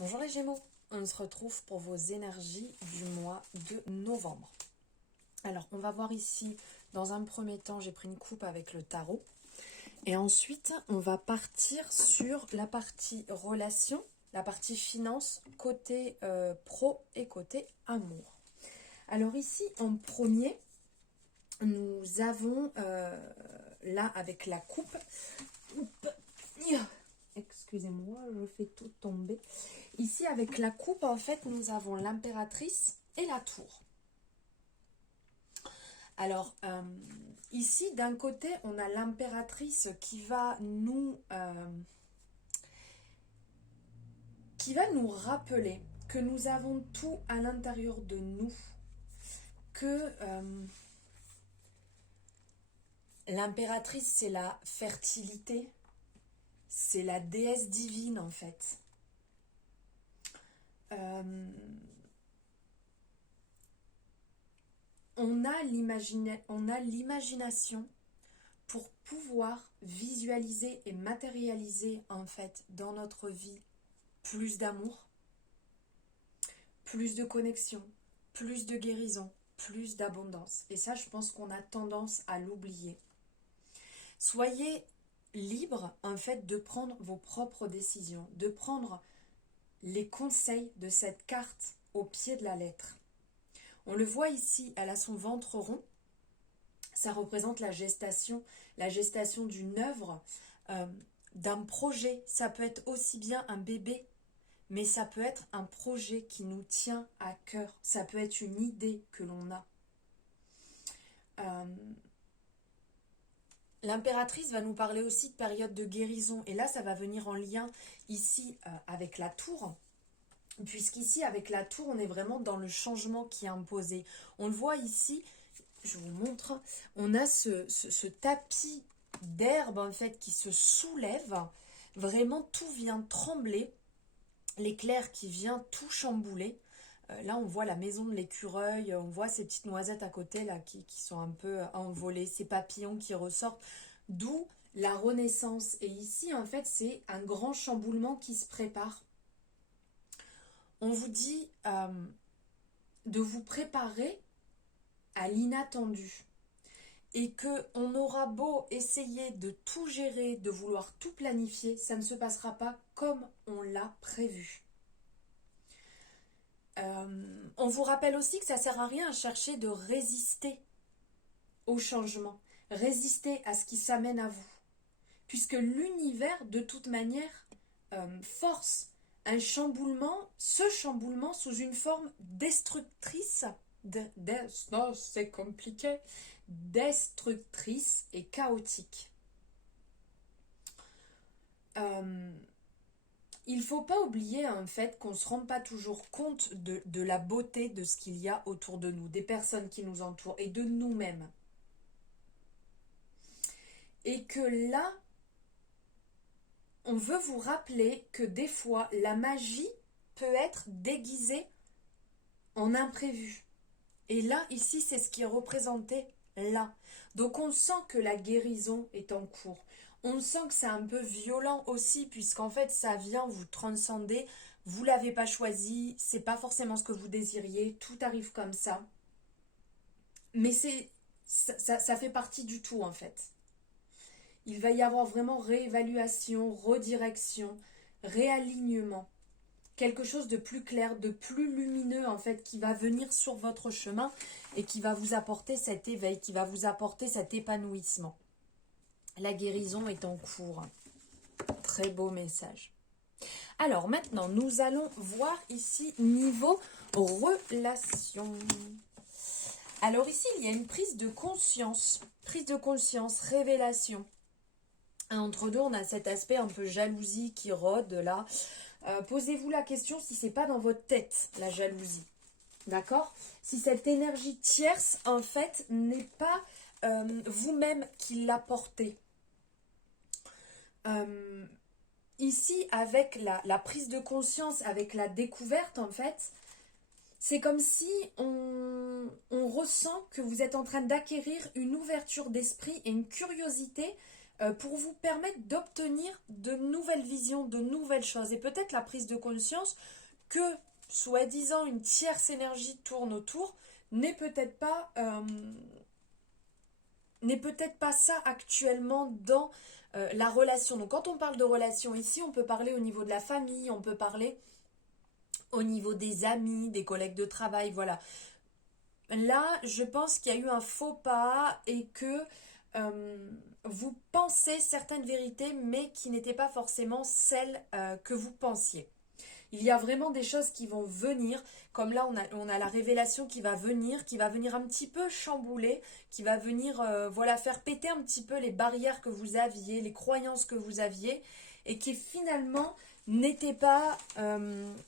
Bonjour les Gémeaux, on se retrouve pour vos énergies du mois de novembre. Alors, on va voir ici, dans un premier temps, j'ai pris une coupe avec le tarot. Et ensuite, on va partir sur la partie relation, la partie finance, côté pro et côté amour. Alors ici, en premier, nous avons là avec la coupe. Excusez-moi, je fais tout tomber. Ici, avec la coupe, en fait, nous avons l'impératrice et la tour. Alors, ici, d'un côté, on a l'impératrice qui va nous rappeler que nous avons tout à l'intérieur de nous, que l'impératrice, c'est la fertilité, c'est la déesse divine, en fait. On a l'imagination pour pouvoir visualiser et matérialiser en fait dans notre vie plus d'amour, plus de connexion, plus de guérison, plus d'abondance. Et ça, je pense qu'on a tendance à l'oublier. Soyez libre en fait de prendre vos propres décisions, de prendre les conseils de cette carte au pied de la lettre. On le voit ici, elle a son ventre rond. Ça représente la gestation d'une œuvre, d'un projet. Ça peut être aussi bien un bébé, mais ça peut être un projet qui nous tient à cœur. Ça peut être une idée que l'on a. L'impératrice va nous parler aussi de période de guérison. Et là, ça va venir en lien ici avec la tour. Puisqu'ici, avec la tour, on est vraiment dans le changement qui est imposé. On le voit ici, je vous montre, on a ce tapis d'herbe en fait qui se soulève. Vraiment, tout vient trembler. L'éclair qui vient tout chambouler. Là, on voit la maison de l'écureuil, on voit ces petites noisettes à côté là qui sont un peu envolées, ces papillons qui ressortent, d'où la renaissance. Et ici, en fait, c'est un grand chamboulement qui se prépare. On vous dit de vous préparer à l'inattendu. Et qu'on aura beau essayer de tout gérer, de vouloir tout planifier, ça ne se passera pas comme on l'a prévu. On vous rappelle aussi que ça ne sert à rien à chercher de résister au changement, résister à ce qui s'amène à vous. Puisque l'univers, de toute manière, force un chamboulement, ce chamboulement sous une forme destructrice, non, c'est compliqué, destructrice et chaotique. Il ne faut pas oublier en fait qu'on ne se rend pas toujours compte de la beauté de ce qu'il y a autour de nous, des personnes qui nous entourent et de nous-mêmes. Et que là, on veut vous rappeler que des fois, la magie peut être déguisée en imprévu. Et là, ici, c'est ce qui est représenté là. Donc, on sent que la guérison est en cours. On sent que c'est un peu violent aussi, puisqu'en fait, ça vient vous transcender. Vous l'avez pas choisi, c'est pas forcément ce que vous désiriez, tout arrive comme ça. Mais ça fait partie du tout, en fait. Il va y avoir vraiment réévaluation, redirection, réalignement. Quelque chose de plus clair, de plus lumineux en fait, qui va venir sur votre chemin et qui va vous apporter cet éveil, qui va vous apporter cet épanouissement. La guérison est en cours. Très beau message. Alors maintenant, nous allons voir ici niveau relation. Alors ici, il y a une prise de conscience, révélation. Entre deux, on a cet aspect un peu jalousie qui rôde là. Posez-vous la question si c'est pas dans votre tête, la jalousie. D'accord? Si cette énergie tierce, en fait, n'est pas vous-même qui la portez. Ici, avec la prise de conscience, avec la découverte, en fait, c'est comme si on ressent que vous êtes en train d'acquérir une ouverture d'esprit et une curiosité pour vous permettre d'obtenir de nouvelles visions, de nouvelles choses. Et peut-être la prise de conscience que, soi-disant, une tierce énergie tourne autour, n'est peut-être pas, ça actuellement dans la relation. Donc quand on parle de relation ici, on peut parler au niveau de la famille, on peut parler au niveau des amis, des collègues de travail, voilà. Là, je pense qu'il y a eu un faux pas et que vous pensez certaines vérités, mais qui n'étaient pas forcément celles que vous pensiez. Il y a vraiment des choses qui vont venir, comme là on a la révélation qui va venir un petit peu chambouler, qui va venir voilà, faire péter un petit peu les barrières que vous aviez, les croyances que vous aviez, et qui finalement n'étaient pas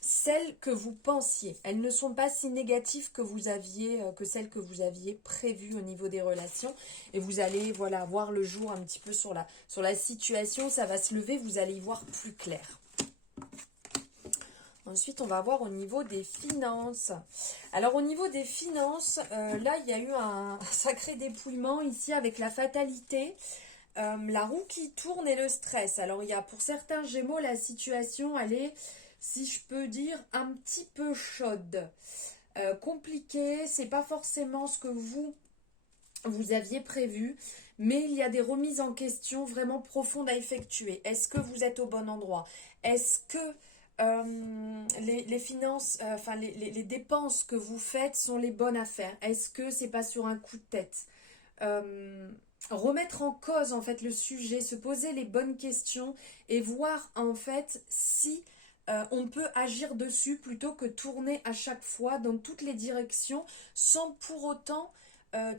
celles que vous pensiez. Elles ne sont pas si négatives que vous aviez, que celles que vous aviez prévues au niveau des relations. Et vous allez voilà, voir le jour un petit peu sur la situation, ça va se lever, vous allez y voir plus clair. Ensuite, on va voir au niveau des finances. Alors, au niveau des finances, là, il y a eu un sacré dépouillement ici avec la fatalité, la roue qui tourne et le stress. Alors, il y a pour certains Gémeaux, la situation, elle est, si je peux dire, un petit peu chaude. Compliquée, c'est pas forcément ce que vous aviez prévu, mais il y a des remises en question vraiment profondes à effectuer. Est-ce que vous êtes au bon endroit? Est-ce que les finances, enfin les dépenses que vous faites sont les bonnes à faire? Est-ce que c'est pas sur un coup de tête? Remettre en cause en fait le sujet, se poser les bonnes questions et voir en fait si on peut agir dessus plutôt que tourner à chaque fois dans toutes les directions sans pour autant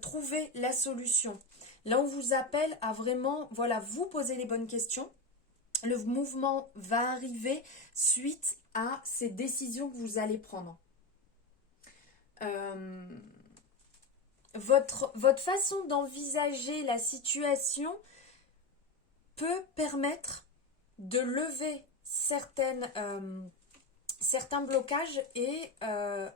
trouver la solution. Là, on vous appelle à vraiment, voilà, vous poser les bonnes questions. Le mouvement va arriver suite à ces décisions que vous allez prendre. Votre façon d'envisager la situation peut permettre de lever certains blocages et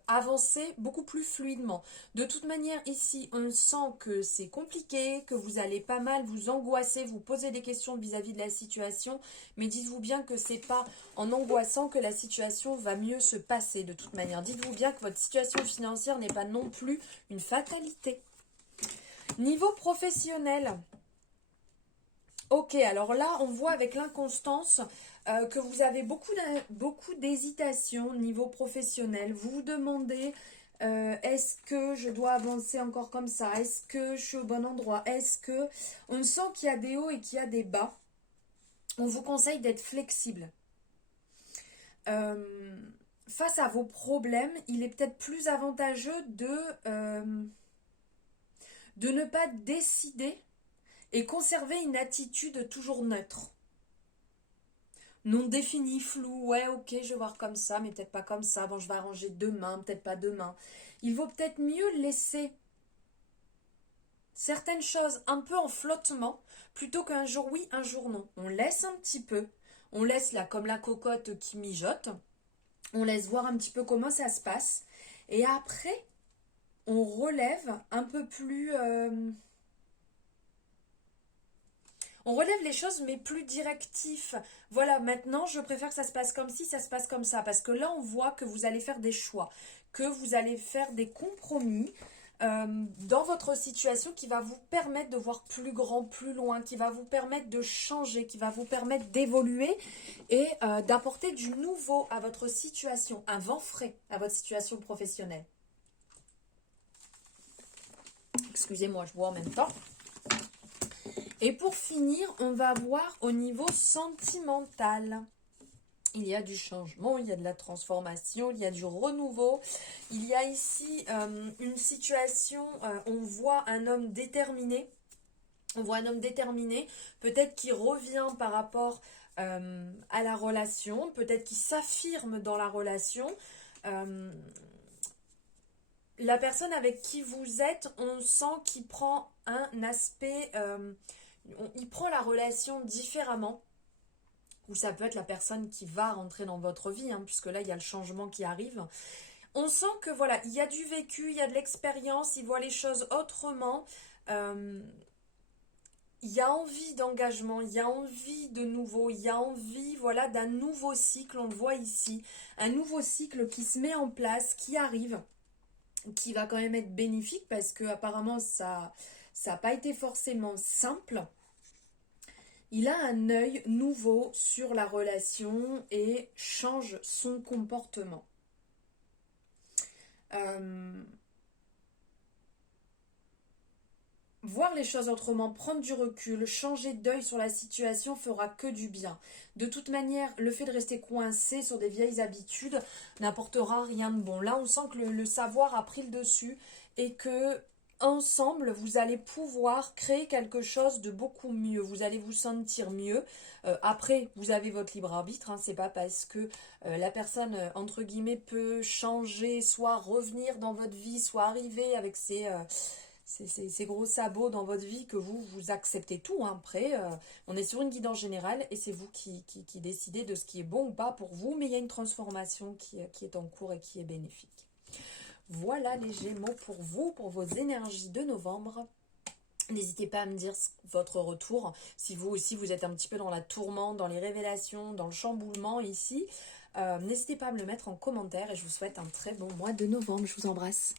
avancer beaucoup plus fluidement. De toute manière, ici, on sent que c'est compliqué, que vous allez pas mal vous angoisser, vous poser des questions vis-à-vis de la situation, mais dites-vous bien que c'est pas en angoissant que la situation va mieux se passer de toute manière. Dites-vous bien que votre situation financière n'est pas non plus une fatalité. Niveau professionnel, ok, alors là, on voit avec l'inconstance que vous avez beaucoup d'hésitation niveau professionnel. Vous vous demandez, est-ce que je dois avancer encore comme ça? Est-ce que je suis au bon endroit? Est-ce que... On sent qu'il y a des hauts et qu'il y a des bas. On vous conseille d'être flexible. Face à vos problèmes, il est peut-être plus avantageux de ne pas décider et conserver une attitude toujours neutre. Non défini, flou, ouais, ok, je vais voir comme ça, mais peut-être pas comme ça. Bon, je vais arranger demain, peut-être pas demain. Il vaut peut-être mieux laisser certaines choses un peu en flottement, plutôt qu'un jour oui, un jour non. On laisse un petit peu, on laisse là comme la cocotte qui mijote, on laisse voir un petit peu comment ça se passe, et après, on relève un peu plus... On relève les choses, mais plus directif. Voilà, maintenant, je préfère que ça se passe comme ci, ça se passe comme ça. Parce que là, on voit que vous allez faire des choix, que vous allez faire des compromis dans votre situation qui va vous permettre de voir plus grand, plus loin, qui va vous permettre de changer, qui va vous permettre d'évoluer et d'apporter du nouveau à votre situation, un vent frais à votre situation professionnelle. Excusez-moi, je bois en même temps. Et pour finir, on va voir au niveau sentimental. Il y a du changement, il y a de la transformation, il y a du renouveau. Il y a ici une situation, on voit un homme déterminé. On voit un homme déterminé, peut-être qui revient par rapport à la relation, peut-être qui s'affirme dans la relation. La personne avec qui vous êtes, on sent qu'il prend un aspect... il prend la relation différemment, ou ça peut être la personne qui va rentrer dans votre vie, puisque là il y a le changement qui arrive. On sent que voilà, il y a du vécu, il y a de l'expérience, il voit les choses autrement. il y a envie d'engagement, il y a envie de nouveau, il y a envie, voilà, d'un nouveau cycle, on le voit ici, un nouveau cycle qui se met en place, qui arrive, qui va quand même être bénéfique parce que apparemment ça n'a pas été forcément simple. Il a un œil nouveau sur la relation et change son comportement. Voir les choses autrement, prendre du recul, changer d'œil sur la situation fera que du bien. De toute manière, le fait de rester coincé sur des vieilles habitudes n'apportera rien de bon. Là, on sent que le savoir a pris le dessus et que ensemble, vous allez pouvoir créer quelque chose de beaucoup mieux. Vous allez vous sentir mieux. Après, vous avez votre libre arbitre. Hein, c'est pas parce que la personne, entre guillemets, peut changer, soit revenir dans votre vie, soit arriver avec ces gros sabots dans votre vie que vous acceptez tout. Hein. Après, on est sur une guidance générale et c'est vous qui décidez de ce qui est bon ou pas pour vous, mais il y a une transformation qui est en cours et qui est bénéfique. Voilà les Gémeaux pour vous, pour vos énergies de novembre. N'hésitez pas à me dire votre retour, si vous aussi vous êtes un petit peu dans la tourmente, dans les révélations, dans le chamboulement ici. N'hésitez pas à me le mettre en commentaire et je vous souhaite un très bon mois de novembre. Je vous embrasse.